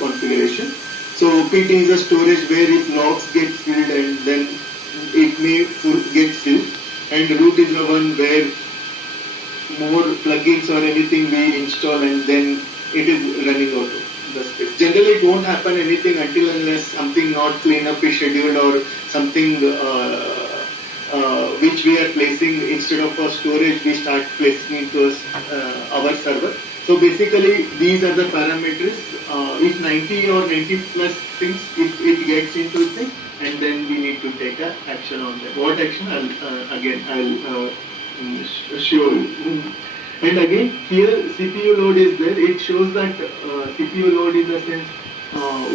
configuration. So PT is a storage where if logs get filled and then it may get filled, and root is the one where more plugins or anything we install and then it is running out of the space. Generally it won't happen anything until unless something not clean up is scheduled or something which we are placing instead of a storage we start placing into our server. So basically these are the parameters. If 90 or 90 plus things, if it gets into things, and then we need to take a action on that. What action? I'll show you. And again here CPU load is there. It shows that CPU load in the sense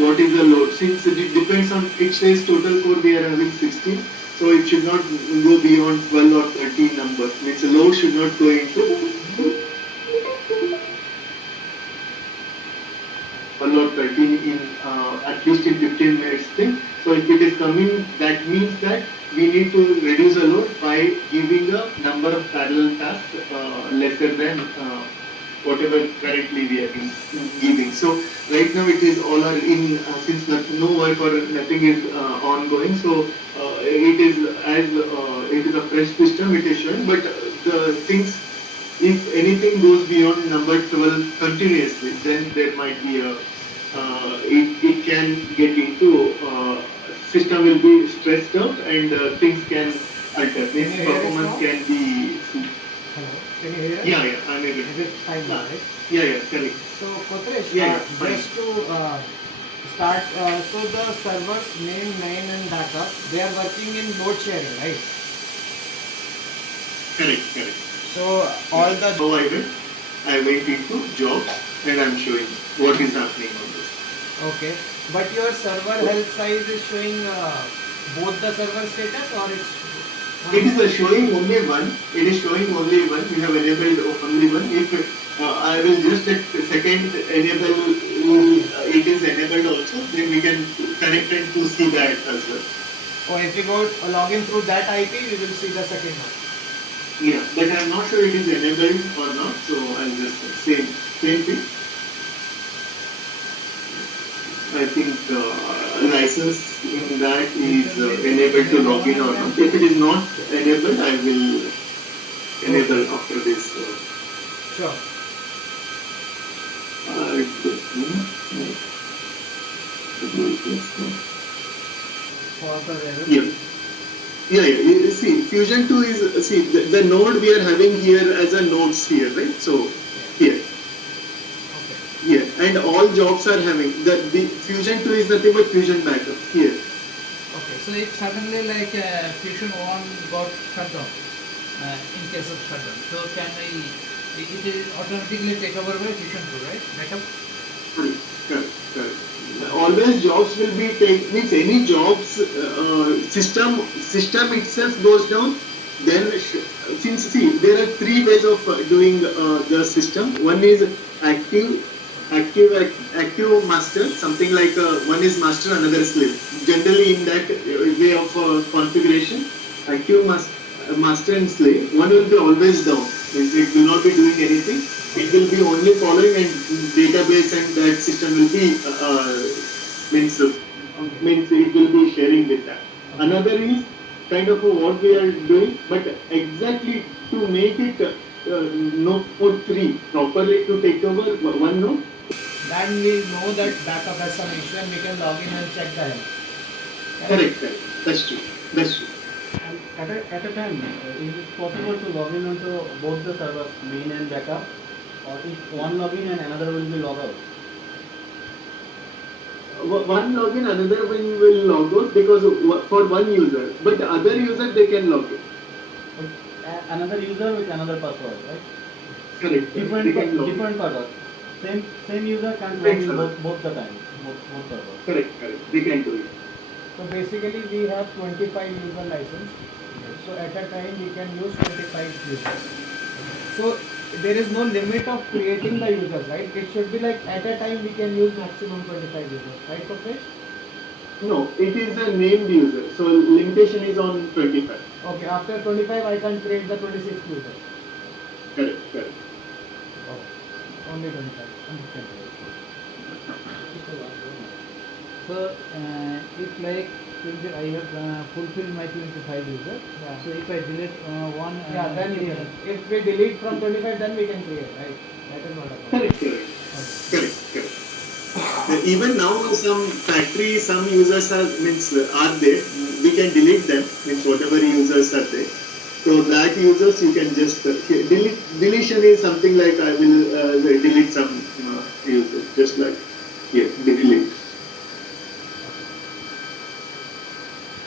what is the load. Since it depends on, it says total core we are having 16. So it should not go beyond 12 or 13 numbers. Means the load should not go into 12 or 13 in at least in 15 minutes thing. So if it is coming, that means that we need to reduce the load by giving a number of parallel tasks lesser than whatever currently we are giving. So right now it is all are in since no work or nothing is ongoing. So it is as it is a fresh system it is showing, but the things, if anything goes beyond number 12 continuously, then there might be a it can get into system will be stressed out and things can alter. Means performance can be. Hello, can you hear us? Yeah, I'm able. Is it fine now, right? Yeah, correct. So Kotresh, fine. just to start, so the servers main and backup, they are working in load sharing, right? Correct. So all the... So I went into jobs and I'm showing what is happening on this. Okay, but your server health size is showing both the server status, or it's... It is showing only one. It is showing only one. We have enabled only one. If I will just at second enable, it is enabled also, then we can connect it to see that as well. Oh, if you go log in through that IP, we will see the second one. Yeah, but I am not sure it is enabled or not, so I'll just same thing. I think license in that is enabled to log in or not. If it is not enabled, I will enable after this. Sure. Yeah. You see, Fusion 2 is, see, the node we are having here as a nodes here, right? So, here. Here, and all jobs are having the Fusion 2 is nothing but Fusion backup here. Okay, so if suddenly like Fusion 1 got shut down, in case of shutdown, so can it is automatically take over by Fusion 2, right? Backup? Correct. Always jobs will be means any jobs system itself goes down. Then since see there are three ways of doing the system. One is active master, something like one is master, another is slave. Generally in that way of configuration, active master and slave, one will be always down. It will not be doing anything. It will be only following, and database and that system will be means it will be sharing with that. Another is kind of what we are doing, but exactly to make it node 3 properly to take over one node. Then we know that backup has some issue and we can log in and check the health. Correct. That's true. And at a time, is it possible to log in onto both the servers, main and backup, or if one login and another will be log out? One login, another one will log out because for one user, but the other user they can log in. Another user with another password, right? Correct. Different password. Same user can log in both the time, both servers. Correct. They can do it. So basically we have 25 user license. So at a time we can use 25 users. So there is no limit of creating the users, right? It should be like at a time we can use maximum 25 users, right, Kopesh? No, it is a named user. So limitation is on 25. Okay, after 25 I can create the 26th user. Correct, correct. Oh, only 25. Understand. So if like I have fulfilled my 25 users, Yeah. so if I delete one, Yeah, then you can. If we delete from 25, then we can create, right? That is not a problem. Correct, correct. Okay. Correct, correct. Even now, some factory, some users are there. We can delete them. Means whatever users are there. So that users you can just delete. Deletion is something like I will delete some users, just like here delete.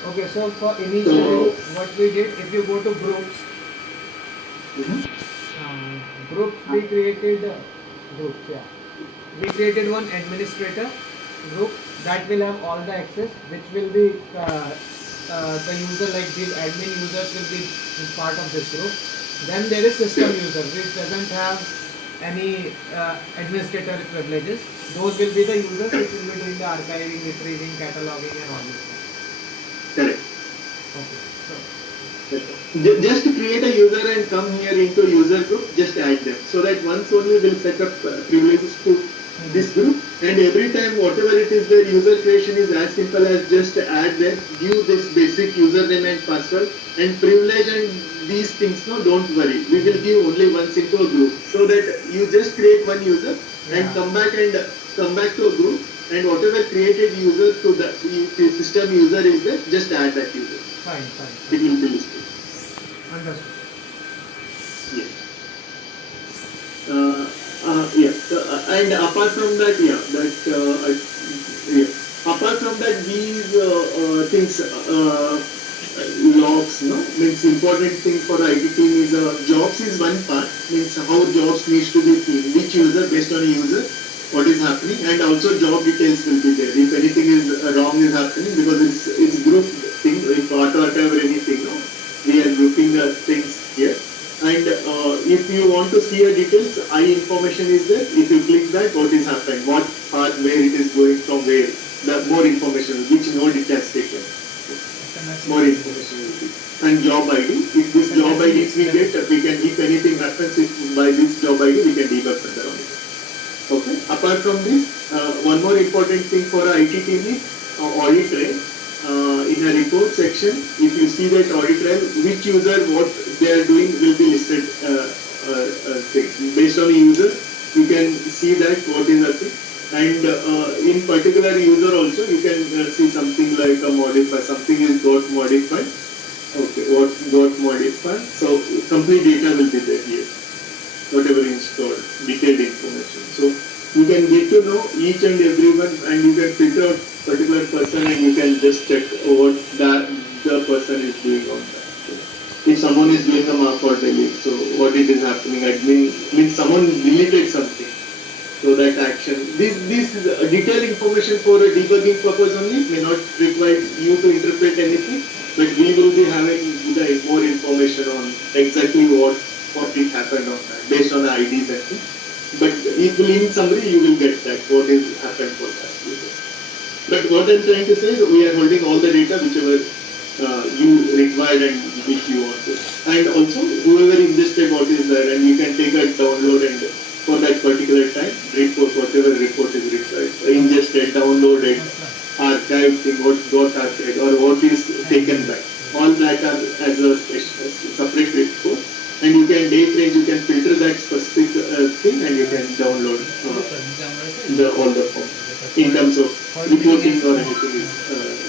Okay, so for initially, what we did, if you go to groups, groups we created groups, yeah. We created one administrator group that will have all the access, which will be the user, like these admin users will be part of this group. Then there is system user, which doesn't have any administrator privileges. Those will be the users which will be doing the archiving, retrieving, cataloging and all this. Correct. Okay. So, Just create a user and come here into user group, just add them. So that once only will set up privileges to this group, and every time whatever it is their user creation is as simple as just add them, give this basic username and password and privilege and these things, no, don't worry. We will give only once into a group, so that you just create one user and come back to a group, and whatever created user to the system user is there, just add that user. fine. It will be listed. Understood. Yes. And apart from that, apart from that, these things, logs, no, means important thing for the IT team is jobs is one part, means how jobs needs to be seen, which user, based on a user, what is happening, and also job details will be there. If anything is wrong is happening, because it's group thing, if auto archive or anything, no, we are grouping the things here. And if you want to see a details, I information is there. If you click that, what is happening, what part, where it is going from where, the more information, which node it has taken. More information will be. And job ID, if this job ID we get, we can, if anything happens by this job ID, we can debug further on it. Okay. Apart from this, one more important thing for a IT team is audit trail. In a report section, if you see that audit trail, which user, what they are doing will be listed based on a user. You can see that what is happening. And in particular user also, you can see something like a modify, something is got modified. Okay, what got modified. So complete data will be there here. Whatever installed, detailed information. So you can get to know each and everyone, and you can filter out particular person, and you can just check what the person is doing on that. So if someone is doing a mark or delete, so what it is happening, admin means someone deleted something. So that action, this detailed information for a debugging purpose only, may not require you to interpret anything, but we will be having the more information on exactly what it happened on that, based on the IDs and things. But equally in summary, you will get that what is happened for that user. But what I'm trying to say is we are holding all the data whichever you require and which you want to. And also whoever ingested what is there, and you can take a download and for that particular time, report whatever report is required, ingested, downloaded, archived thing, what got archived or what is taken back. All that are as a separate report. And you can date range, you can filter that specific thing, and you can download all the form in terms of reporting or anything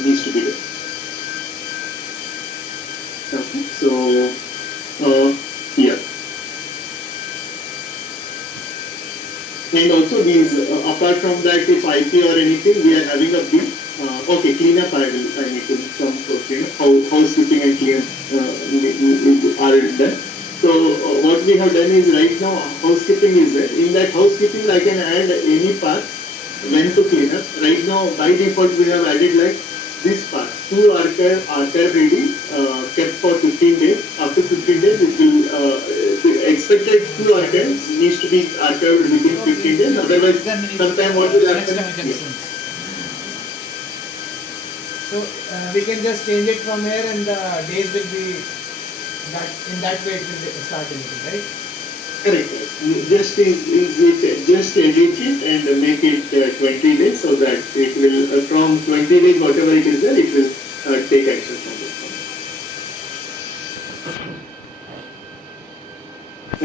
needs to be done. Okay, so yeah. And also these, apart from that, if IP or anything, we are having a bin. Okay, cleanup I need to come for cleanup. Housekeeping and cleanup are done. So what we have done is right now housekeeping is there. In that housekeeping I can add any part when to clean up. Right now by default we have added like this part, two archive ready, kept for 15 days. After 15 days, it will, the expected two archives needs to be archived within 15 days. Otherwise, Then it- sometime what will next happen? time you can Yeah. send. So we can just change it from here, and the days will be that in that way it will start deleting, right? Correct. Just just edit it and make it 20 days so that it will from 20 days whatever it is there it will take action from this point.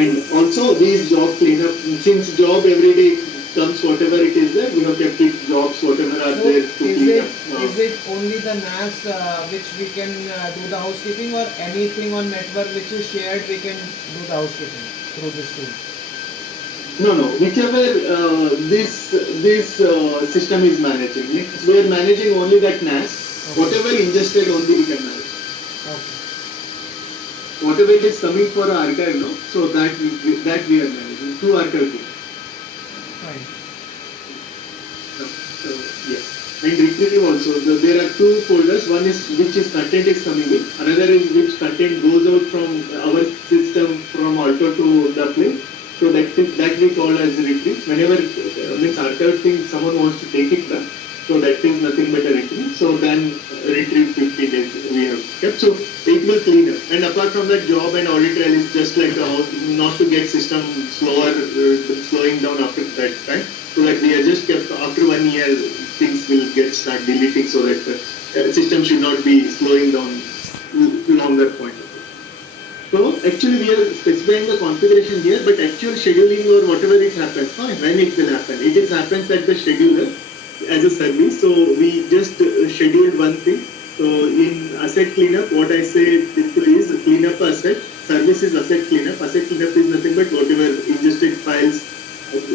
And also these job cleanup, since job every day comes whatever it is there, we have kept it jobs whatever are So there to clean up. is it only the NAS which we can do the housekeeping, or anything on network which is shared we can do the housekeeping through this tool? No, whichever this system is managing, we are managing only that NAS. Okay. Whatever ingested only we can manage. Okay. Whatever it is coming for archive, no, so that we are managing through archive team. Fine. So yeah, and retrieve also. There are two folders. One is which is content is coming in. Another is which content goes out from our system from ALTO to the plane. So that we call as retrieve. Whenever means archive thing someone wants to take it back. So that is nothing but a retrieve. So then retrieve 15 days we have kept. So it will clean up. And apart from that, job and audit trail is just like not to get system slowing down after that time. So that we are just kept after 1 year things will get start deleting so that the system should not be slowing down longer point of view. So actually we are specifying the configuration here, but actual scheduling or whatever it happens, when it will happen, it is happens at the scheduler as a service. So we just scheduled one thing. So in asset cleanup, what I say typically is cleanup asset. Service is asset cleanup. Asset cleanup is nothing but whatever ingested files,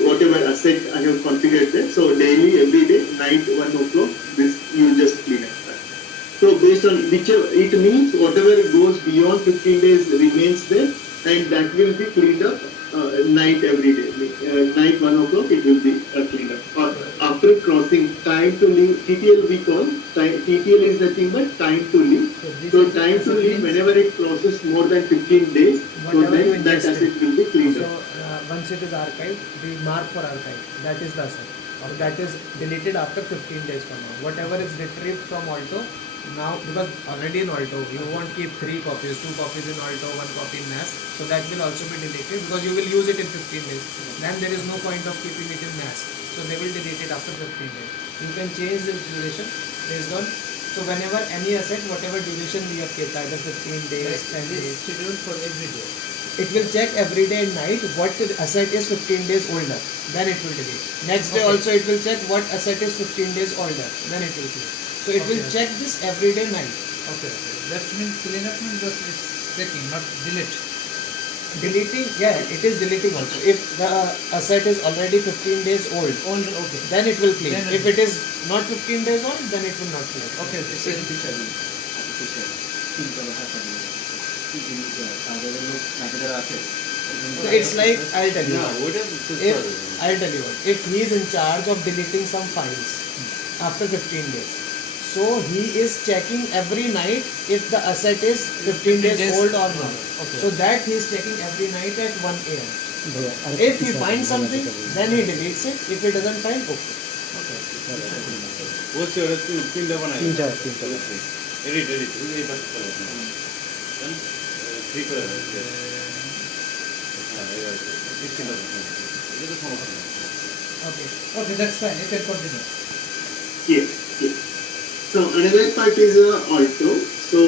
whatever asset I have configured there. So daily, every day, night 1 o'clock, this you just clean up. So based on whichever, it means whatever goes beyond 15 days remains there, and that will be cleaned up night every day. Night 1 o'clock it will be cleaned up. After crossing time to leave, TTL we call, TTL is nothing but time to leave. So time to leave, whenever it crosses more than 15 days, so then that asset will be cleaned So up. once it is archived, we mark for archive. That is the asset. Or that is deleted after 15 days from now. Whatever is retrieved from ALTO, now because already in ALTO, you won't keep 3 copies, 2 copies in ALTO, 1 copy in NAS. So that will also be deleted because you will use it in 15 days. Then there is no point of keeping it in NAS. So they will delete it after 15 days. You can change this duration based on, so whenever any asset, whatever duration we have kept, either 15 days, 10 days. Schedule for every day. It will check every day and night what asset is 15 days older. Then it will delete. Next day Okay. also it will check what asset is 15 days older. Then it will delete. So it will Okay. check this every day night. Okay. That means cleanup means just it's checking, not delete. Deleting, yeah, it is deleting also. If the asset is already 15 days old, Old, okay. then it will clean. Then it If it is not 15 days old, then it will not clean. Okay, this is So it's like, I'll tell you. I'll tell you what. If he is in charge of deleting some files after 15 days, so he is checking every night if the asset is 15 days old or not. Okay. So that he is checking every night at 1 a.m. If he finds something, then he deletes it. If he doesn't find, okay. বলছে ওরা তিনটা বানায় তিনটা edit এই পাশে চলে দেন free করে দেন হ্যাঁ এবার তিনটা এটা তো সমস্যা নেই Okay. Okay, that's fine. You can continue. Yes. So another part is ALTO. So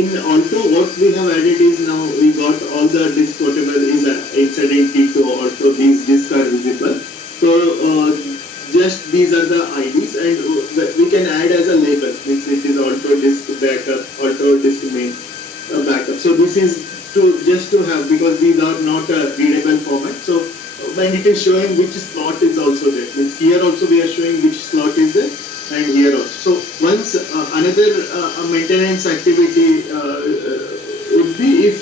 in ALTO, what we have added is now we got all the disk whatever is incidentally to ALTO. These disks are visible. So just these are the IDs, and we can add as a label. Means it is ALTO disk backup, ALTO disk main backup. So this is just to have, because these are not a readable format. So when it is showing which slot is also there. Means here also we are showing which slot is there, and here also. So once another maintenance activity would be if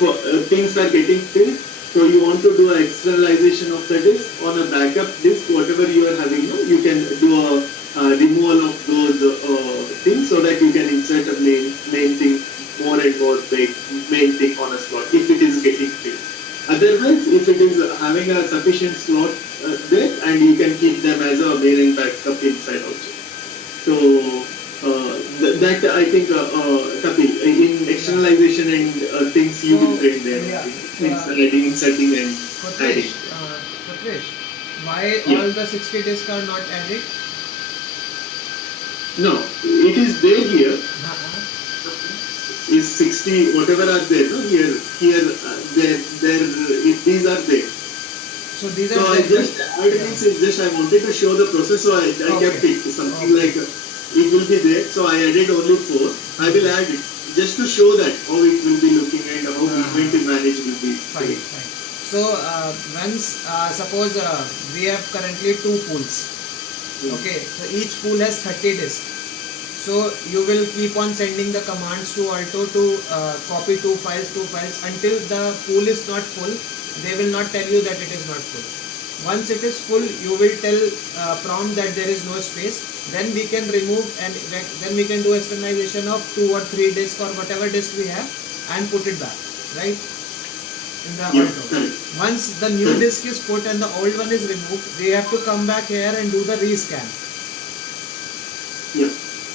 things are getting filled, so you want to do an externalization of the disk on a backup disk, whatever you are having, you can do a removal of those things so that you can insert a main thing more and more main thing on a slot if it is getting filled. Otherwise, if it is having a sufficient slot there, and you can keep them as a main and backup inside also. So that I think Kapil, in externalization and things you will train there. Inserting and adding. Kotresh, why Yeah. all the 60 disks are not added? No, it is there here. Uh-huh. Is 60 whatever are there. No, here there. If these are there. So these So are I there, just added means it's just I wanted to show the process, so I kept Okay. it something like it will be there. So I added only 4. I will add it just to show that how it will be looking and how event managed will be. Fine, fine. So once suppose we have currently 2 pools. Okay, so each pool has 30 disks. So you will keep on sending the commands to Alto to copy 2 files until the pool is not full. They will not tell you that it is not full. Once it is full, you will tell prompt that there is no space. Then we can remove and then we can do externalization of 2 or 3 disks or whatever disk we have and put it back, right? In the Yeah, Alto. correct. Once the new disk is put and the old one is removed, we have to come back here and do the rescan. Yeah,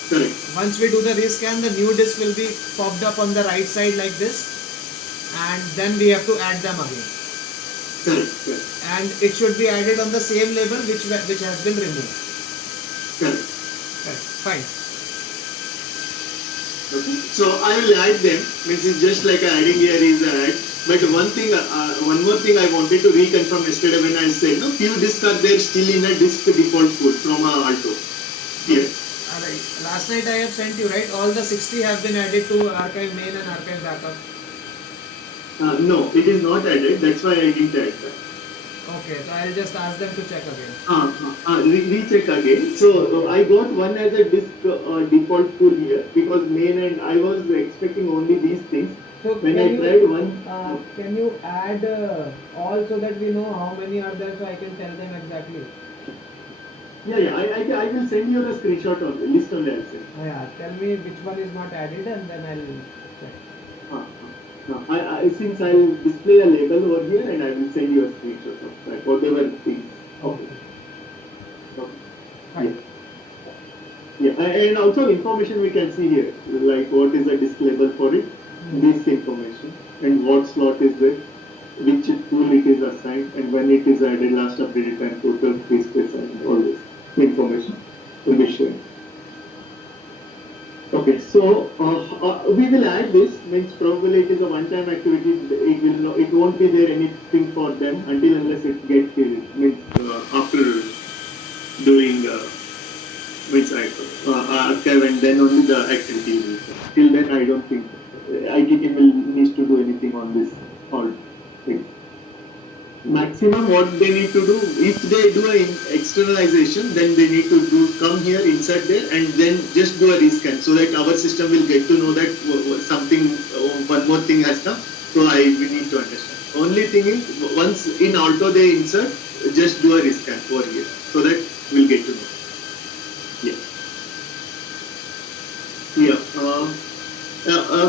correct. Once we do the rescan, the new disk will be popped up on the right side like this, and then we have to add them again. Correct. And it should be added on the same label which has been removed. Correct. Correct. Fine. Okay. So I will add them. Means it's just like adding here is a add. But one more thing I wanted to reconfirm yesterday when I said no, few disks are there still in a disk default pool from Alto. Here. Alright. Last night I have sent you, right? All the 60 have been added to archive main and archive backup. No, it is not added. That's why I didn't add that. Okay, so I'll just ask them to check again. Recheck again. So I got one as a disk default pool here because main and I was expecting only these things. So When I tried one, can you add all so that we know how many are there so I can tell them exactly? I will send you the screenshot of the list only. I'll send. Yeah, tell me which one is not added and then I'll check. Since I will display a label over here and I will send you a screenshot of that, whatever things. Okay. Fine. Yeah, and also information we can see here, like what is the disk label for it, this information, and what slot is there, which tool it is assigned, and when it is added, last updated time, total free space, and all this information will be shown. Okay, so we will add this. Means probably it is a one-time activity. It won't be there anything for them until unless it gets filled. Means after doing means archive and then only the activity will come. Till then, I don't think IT team will needs to do anything on this all thing. Maximum what they need to do, if they do an externalization, then they need to come here, insert there, and then just do a rescan so that our system will get to know that something, one more thing has come. So we need to understand. Only thing is, once in Alto they insert, just do a rescan over here so that we'll get to know.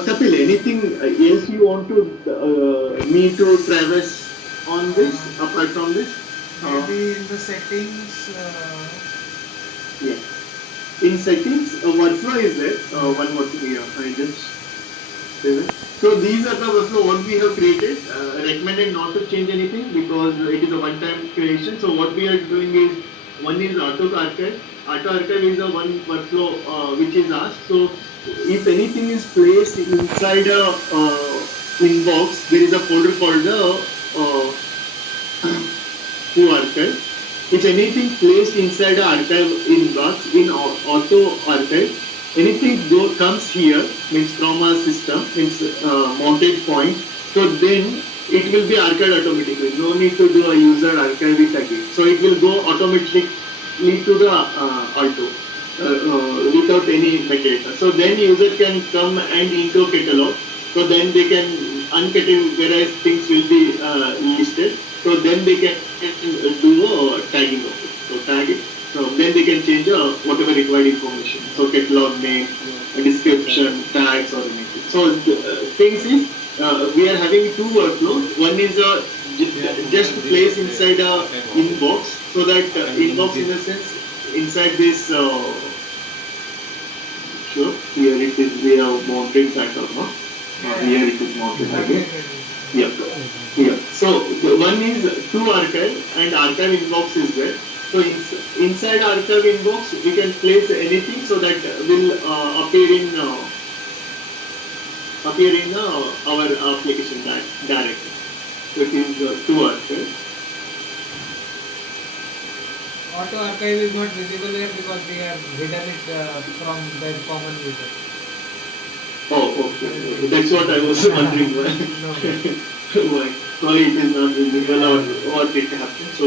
Kapil, anything else you want to me to traverse on this, apart from this? Maybe in the settings. In settings, workflow is there. One more thing here. I just say that. So these are the workflow what we have created. Recommended not to change anything because it is a one-time creation. So what we are doing is, one is auto archive. Auto archive is the one workflow which is asked. So if anything is placed inside a inbox, there is a folder called the to archive. If anything placed inside an archive inbox in auto archive, anything comes here, means from a system, means mounted point, so then it will be archived automatically. No need to do a user archive it again. So it will go automatically to the Alto without any metadata. So then user can come and into catalog. So then they can uncategorize things will be listed. So then they can do tagging of it. So tag it So then they can change whatever required information. So catalog name, description, tags or anything. So the things is we are having two workflows. One is just place inside a inbox, so that inbox in a sense inside this. Sure, here it is. We have mounted that or not. Here it is mounted again. Yeah. Yeah. So the one is to archive and archive inbox is there. So inside archive inbox we can place anything so that will appear in our application directly. So it is to archive. Auto archive is not visible here because we have hidden it from the common user. Oh, okay. That's what I was wondering. Why? No. Why it is not visible or what it happened. So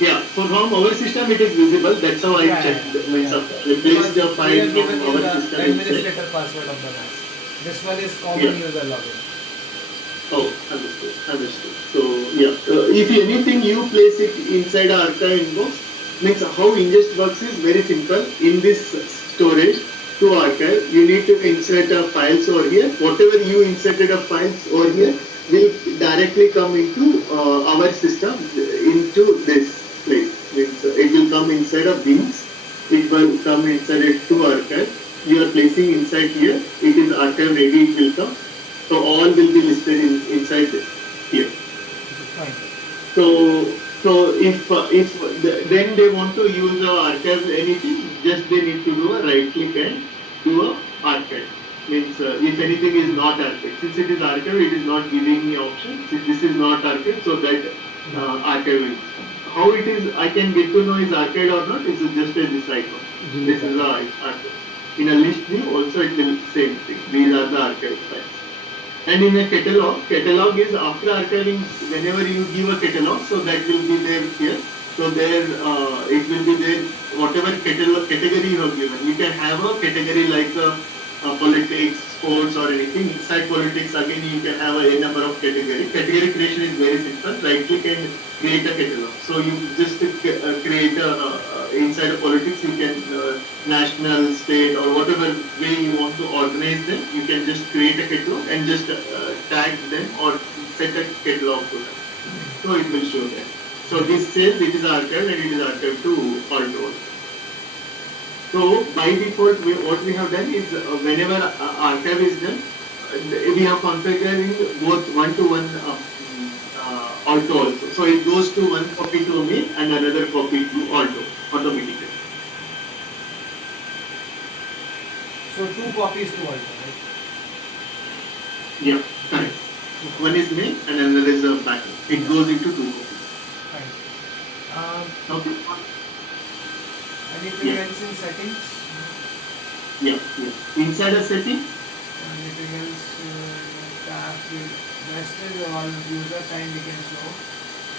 yeah, from our system it is visible. That's how I checked. I placed the We file have given from you our the system inside. administrator password of the NAS. This one is common user login. Oh, understood. So yeah, if anything you place it inside our archive inbox, means how ingest works is very simple. In this storage to archive, you need to insert a files over here. Whatever you inserted a files over here will directly come into our system into this place. Means it will come inside of bins. It will come inside it to archive. You are placing inside here. It is archive ready. It will come. So all will be listed inside this here. Fine. So then they want to use archive anything, just they need to do a right click and do a archive. Means if anything is not archived, since it is archive, it is not giving me option. Since this is not archived, so that archive will. How it is, I can get to know is archived or not. Is just a this icon. This is the archive. In a list view, also it will same thing. These are the archive files. And in a catalog is after archiving, whenever you give a catalog, so that will be there here. So there, it will be there, whatever category you have given. You can have a category like politics, sports or anything. Inside politics, again, you can have a number of categories. Category creation is very simple. Right click and create a catalog. So you just create inside of politics, you can national, state or whatever way you want to organize them, you can just create a catalog and just tag them or set a catalog to them. So it will show that. So this says it is archived and it is archived to ALTO1. So by default, what we have done is whenever archive is done, we have configuring both one-to-one ALTO also. So it goes to one copy to me and another copy to ALTO automatically. So 2 copies to ALTO, right? Yeah, correct. One is me and another is a backup. It goes into 2 copies. Fine. Okay. Anything Yeah. else in settings? Yeah. Inside a setting, Anything else? Tab, rest is all user time we can show.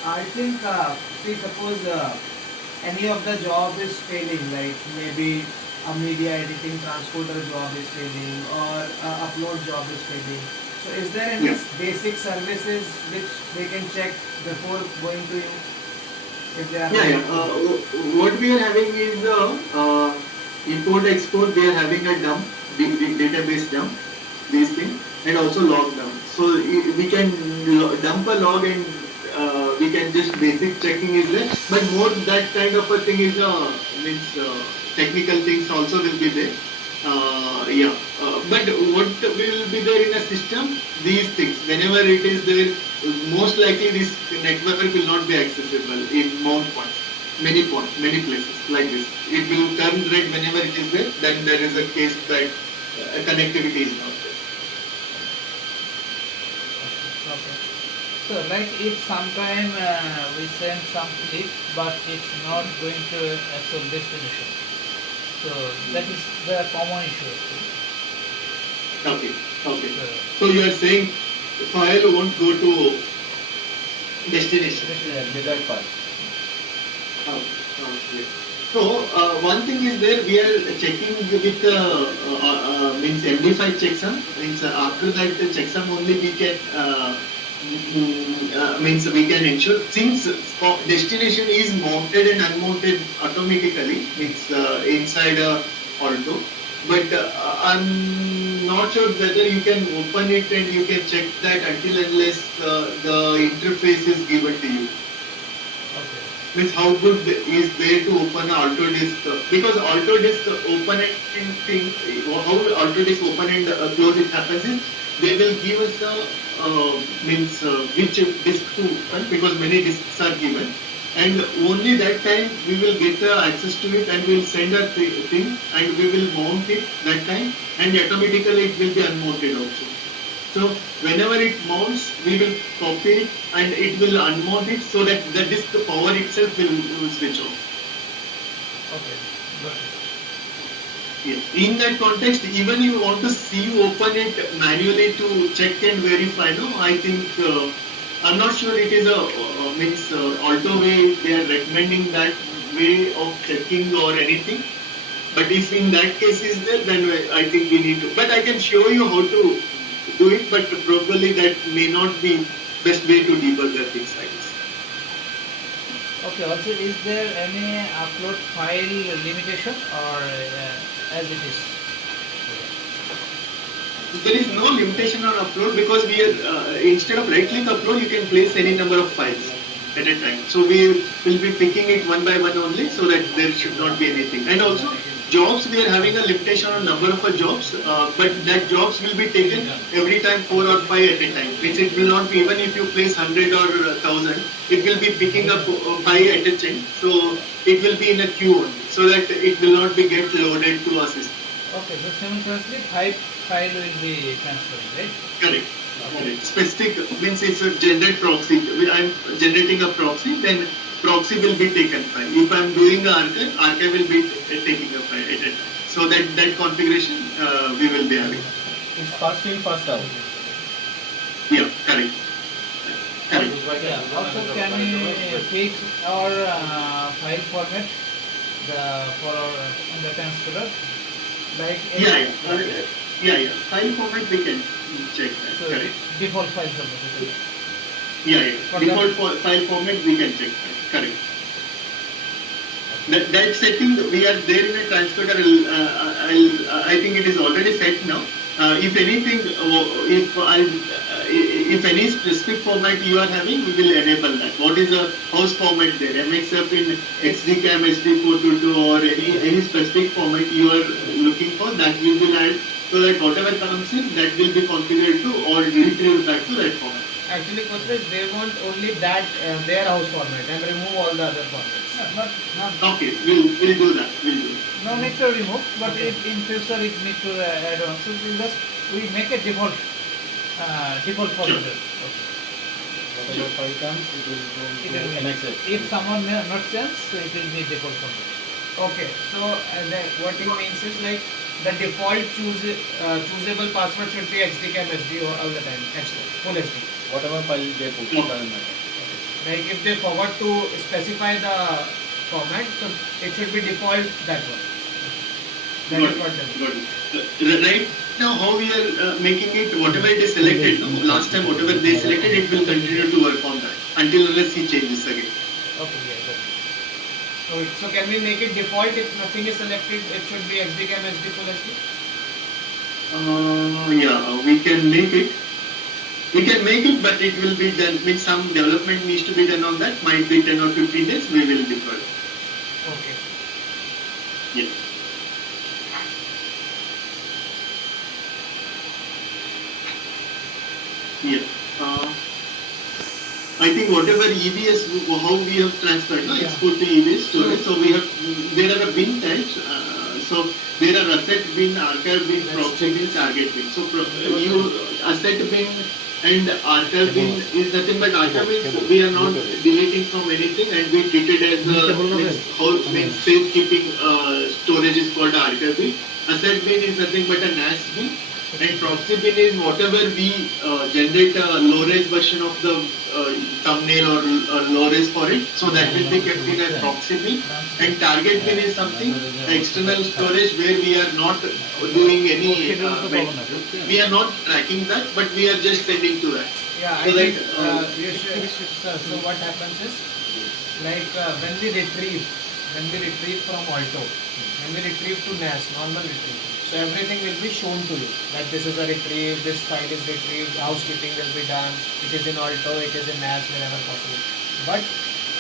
I think, see, suppose any of the job is failing, like maybe a media editing transporter job is failing or a upload job is failing. So is there any Yeah. basic services which they can check before going to you? If they are yeah. What we are having is import export. We are having a dump, database dump, these things, and also log dump. So we can dump a log and we can just basic checking is there. But more that kind of a thing is means technical things also will be there. But what will be there in a system? These things. Whenever it is there, most likely this network will not be accessible in many places like this. It will turn red whenever it is there. Then there is a case that connectivity is not there. Okay. So like if sometime we send some clip but it's not going to actual destination. So that is the common issue actually. Okay. So, So you are saying file won't go to destination. Desired file. Okay. So one thing is there, we are checking with means MD5 checksum. Means after that checksum only we can means we can ensure since destination is mounted and unmounted automatically, means inside a Alto, but I'm not sure whether you can open it and you can check that until unless the interface is given to you. Okay. Means how good is there to open an Alto disk, because Alto disk open and thing, how Alto disk open and close it happens is they will give us a means which disk to open, because many disks are given, and only that time we will get access to it and we will send a thing and we will mount it that time, and automatically it will be unmounted also. So whenever it mounts, we will copy it and it will unmount it so that the disk power itself will switch off. Okay. Got it. Yeah. In that context, even you want to see open it manually to check and verify, no, I think I'm not sure it is a means Alto way they are recommending that way of checking or anything. But if in that case is there, then I think we need to. But I can show you how to do it, but probably that may not be best way to debug the things like this. Okay. Also, is there any upload file limitation or as it is? There is no limitation on upload, because we are instead of right click upload, you can place any number of files at a time. So we will be picking it one by one only, so that there should not be anything. And also jobs, we are having a limitation on number of jobs, but that jobs will be taken every time 4 or 5 at a time. Means it will not be, even if you place 100 or 1000, it will be picking up 5 at a time. So it will be in a queue only, so that it will not be get loaded to a system. Okay. So simultaneously, 5 file will be transferred, right? Correct. Correct. Specific means if you generate proxy, I'm generating a proxy, then proxy will be taken file. If I'm doing an archive, archive will be taking a file at a time. So that configuration we will be having. It's first in, first out. Yeah, correct. Correct. Yeah. Also, can we fix our file format for our the transcoder? Like Yeah. File format we can check that. So Correct. default file format. Yeah. For Default file format we can check that. Correct. That setting we are there in a transcoder. I think it is already set now. If anything, if any specific format you are having, we will enable that. What is the house format there? MXF in XDCAM, SD422 or any specific format you are looking for, that we will add, so that whatever comes in, that will be configured to or retrieved back to that format. Actually, Kotraj, they want only that their house format and remove all the other formats. Not Okay, we'll do that. no need to remove, but if in future it need to add on. So we make a default format. Okay. Whatever file comes, it will go It to will be- NXF. If someone not sends, so it will be default format. Okay, so what it means is like the default choosable password should be XDCAM SD all the time, full SD. Whatever file they put, it doesn't matter. Like if they forgot to specify the format, so it should be default that one. That is what they Good. Right now, how we are making it, whatever it is selected, no? Last time whatever they selected, it will continue to work on that until unless he changes again. Okay, yeah, good. So can we make it default if nothing is selected? It should be XDCAM SD full SD. Yeah, we can make it. We can make it, but it will be done. Means some development needs to be done on that. Might be 10 or 15 days. We will deploy. Okay. Yeah. Yeah. I think whatever EBS, how we have transferred, no? Yeah. Export to EBS storage. So we have, there are a bin types. So there are asset bin, archive bin, proxy bin, target bin. So you asset bin and archive bin is nothing but archive means we are not deleting from anything, and we treat it as a means safekeeping storage is called archive bin. Asset bin is nothing but a NAS bin. And proxy bin is whatever we generate a low-res version of the thumbnail or low-res for it, so that will be kept in a proxy bin. And target bin is something external storage where we are not doing any, we are not tracking that, but we are just sending to that. Yeah, So I think that, you should, sir. So what happens is, like when we retrieve from ALTO, when we retrieve to NAS, normal retrieve. So everything will be shown to you that this is a retrieve, this file is retrieved, housekeeping will be done, it is in ALTO, it is in NAS, wherever possible. But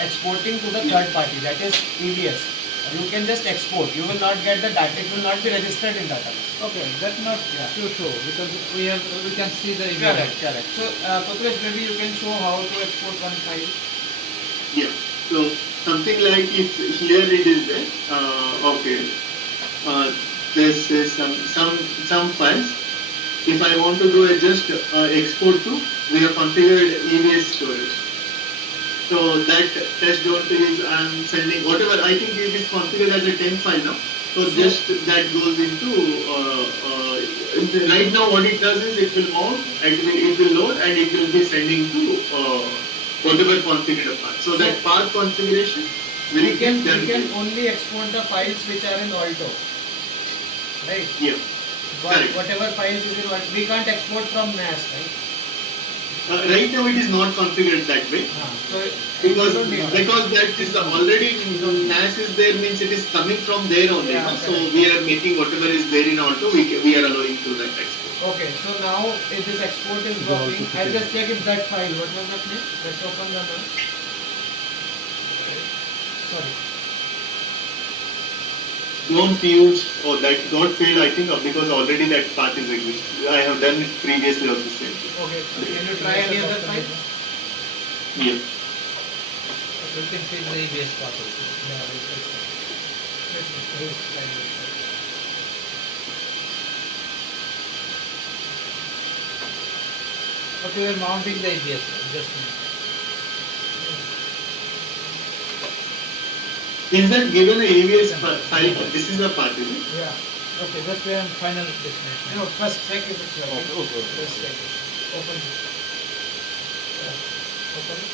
exporting to the third party, that is EBS, you can just export. You will not get the data. It will not be registered in database. Okay, that's not Yeah. too sure because we can see the image. Correct. So, Pankaj, maybe you can show how to export one file. yeah. So something like if here it is there. Okay. This is some files. If I want to do a just export to, we have configured EBS storage. So that test dot is I'm sending whatever I think it is configured as a 10 file now. So just that goes into right now what it does is it will mount and it will load and it will be sending to whatever configured path. So that path configuration will We can be done. only export the files which are in ALTO, right? Yeah. But Correct. whatever files is in ALTO, we can't export from NAS, right? Right now it is not configured that way. So Because you don't need that. that is already NAS is there means it is coming from there only. Yeah, no? So correct. we are making whatever is there in auto, we are allowing to that export. Okay, so now if this export is working, I'll just check if that file, what was the name? Let's open the now. Sorry. Don't use or that don't fail I think because already that path is existing. I have done it previously also same thing. Okay, can you try any other file? Yeah. We can see the EBS part also. Yeah, let's try it. Okay, we are mounting the EBS. Just a minute. Is that given a AVS file? This is a path, is it? Yeah. Okay, just we are on final destination. No, first check if it's working. Okay. First check it. Open it. Yeah. Open it.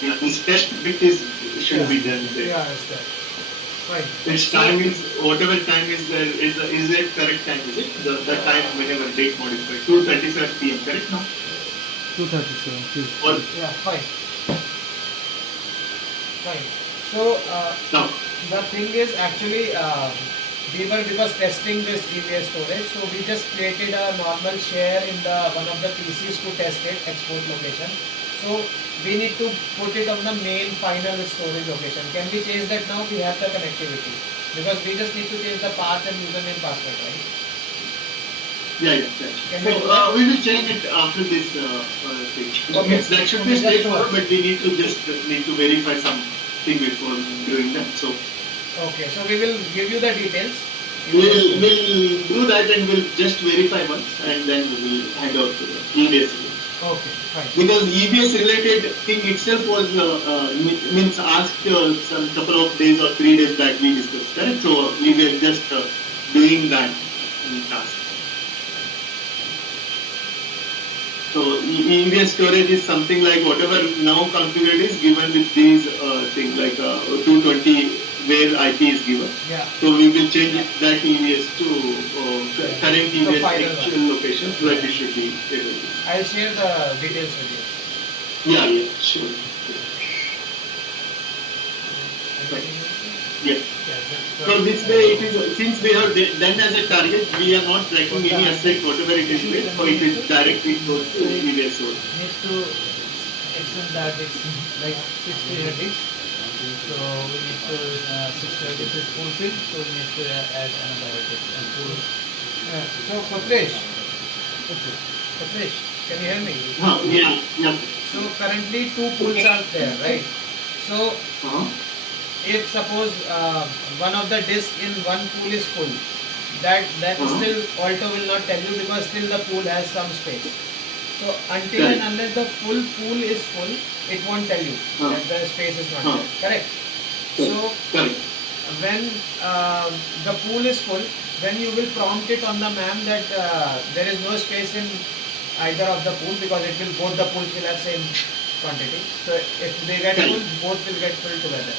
Yeah, this test bit is should be done there. Yeah, it's there. Fine. This time is whatever time is there is it correct time, is it? The time whenever date modified. 2:37 PM, correct now? 237, please. Or Yeah, fine. Fine. So, now. the thing is actually we was testing this EVS storage, so we just created a normal share in the one of the PCs to test it, export location. So we need to put it on the main final storage location. Can we change that now? We have the connectivity because we just need to change the path and username password, right? Yeah. Can So we do that? we will change it after this thing. Okay. That should be straightforward, but we need to verify something before doing that. So Okay, so we will give you the details. we'll do that and we'll just verify once and then we will hand out to the EBS. Okay, fine. Because EBS related thing itself was means asked some couple of days or 3 days back we discussed, correct? So we were just doing that task. So EBS storage is something like whatever now configured is given with these things like 220 where IP is given. Yeah. So we will change that EBS to current EBS final actual location so that it should be able to. I'll share the details with you. Yeah, sure. Yeah. So this way it is, since we have done as a target, we are not tracking any asset, whatever it is there, so it is directly goes to EBS source. Need to extend that it's like 60 digits. So we need to 60 digits is fulfilled. So we need to add another digit and full. So Kapilesh, can you hear me? Yeah. So currently 2 pools are there, right? So if suppose one of the disk in one pool is full, that still ALTO will not tell you because still the pool has some space. So until and unless the full pool is full, it won't tell you that the space is not there. Correct? So when the pool is full, then you will prompt it on the MAM that there is no space in either of the pool because both the pools will have same quantity. So if they get full, both will get full together.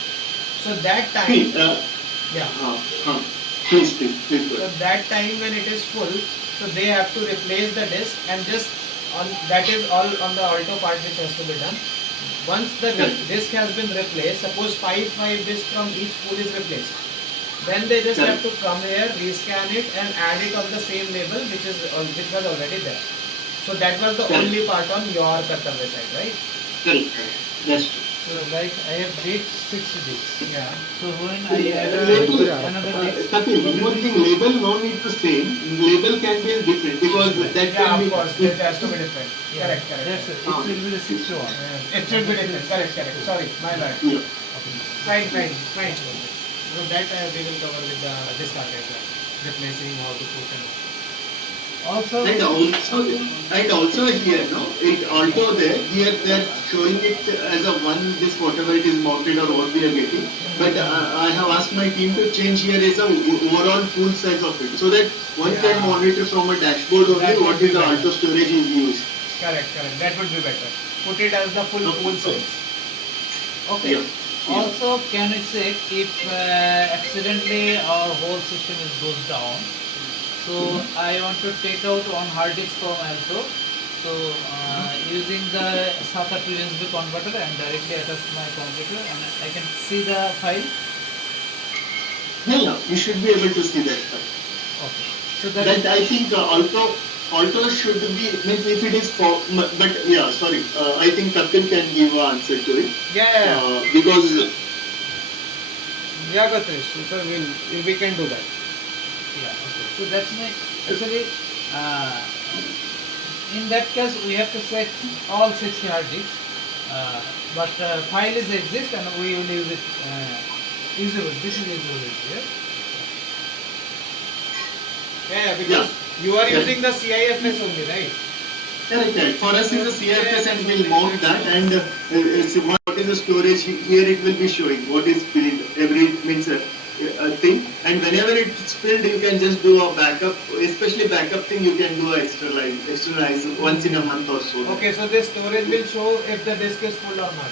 So that time, Please. so that time when it is full, so they have to replace the disk and just That is all on the ALTO part which has to be done. Once the Correct. disk has been replaced, suppose 5 disks from each pool is replaced. Then they just have Correct. to come here, rescan it, and add it on the same label which was already there. So that was the Correct. only part on your Kartavya side, right? Correct. That's true. So like I have date 60 days. Yeah. So when I add Label, another date, Kapil, one more thing, label no need to same. Label can be different because that Yeah, can of be. course, it has to be different. yeah, Correct, correct. that's it. It will be the 61. It should be different. Correct, correct. Sorry, my bad. Yeah. Fine, fine, fine. So that we will cover with the discard as well. Replacing all the put and all. Also, And also here, no, it also there, here they are showing it as a one, this whatever it is mounted or what we are getting. But I have asked my team to change here as a overall full size of it, so that one can Yeah. monitor from a dashboard only That would what be is the better. Alto storage is used. Correct, correct. That would be better. Put it as the full Okay. pool size. okay. Yeah. Yeah. Also, can we check if accidentally our whole system goes down? So I want to take out one hard disk from Alto. So using the SATA to USB converter and directly attach my computer, and I can see the file. Yeah, you should be able to see that. Okay. So that That I think Alto should be, means if it is for, but yeah, sorry, I think Kapil can give an answer to it. Yeah, Because yeah, Gatrish. So we can do that. yeah. Okay. So that's my actually. In that case, we have to select all 60 hard disks, but file is exist and we will use it usable. This is usable here. Yeah, because you are Yeah. using the CIFS only, right? correct, correct. For us is a CFS and we'll mount that and it's what is the storage here it will be showing what is filled every means thing, and whenever it's filled you can just do a backup, especially backup thing you can do a externalize once in a month or so. Okay, so this storage will show if the disk is full or not.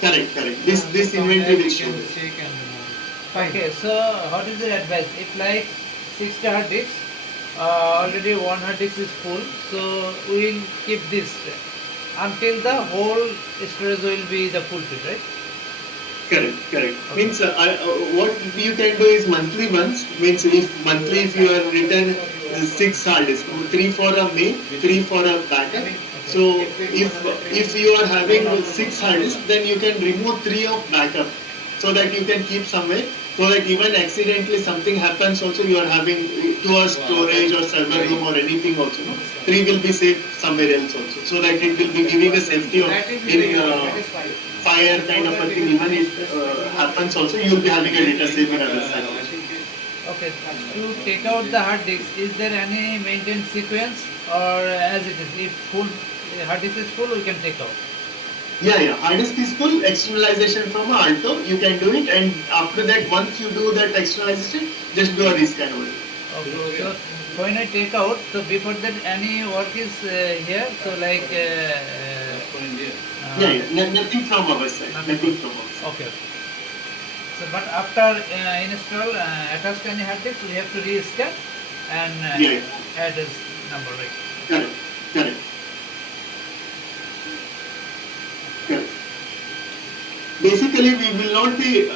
Correct, correct. This From inventory there we will show. can check and remove it. Fine. Okay, so what is the advice? If like 60 hard disks, already one hard disk is full, so we will keep this until the whole storage will be the full fit, right? Correct, correct. Okay. Means what you can do is monthly ones. Means if monthly if you are written 6 hard disk, 3 for a main, 3 for a backup. So if you are having 6 hard disk, then you can remove 3 of backup, so that you can keep somewhere. So that even accidentally something happens, also you are having to a storage or server room or anything also. No? 3 will be saved somewhere else also, so that it will be giving a safety of That is in that is fine. fire kind of a thing, even it happens also, you will be having a data save in other side. Okay, to take out the hard disk, is there any maintenance sequence or as it is? If full hard disk is full, we can take out. Yeah, hard disk is full, externalization from Alto, you can do it, and after that, once you do that externalization, just do a rescan over it. Okay, so when I take out, so before that any work is here, so like Nothing from our side, nothing from our side. okay. So but after install attached any hard disk, we have to rescan and Yeah. add this number, right? Correct, correct. Correct. Basically, we will not be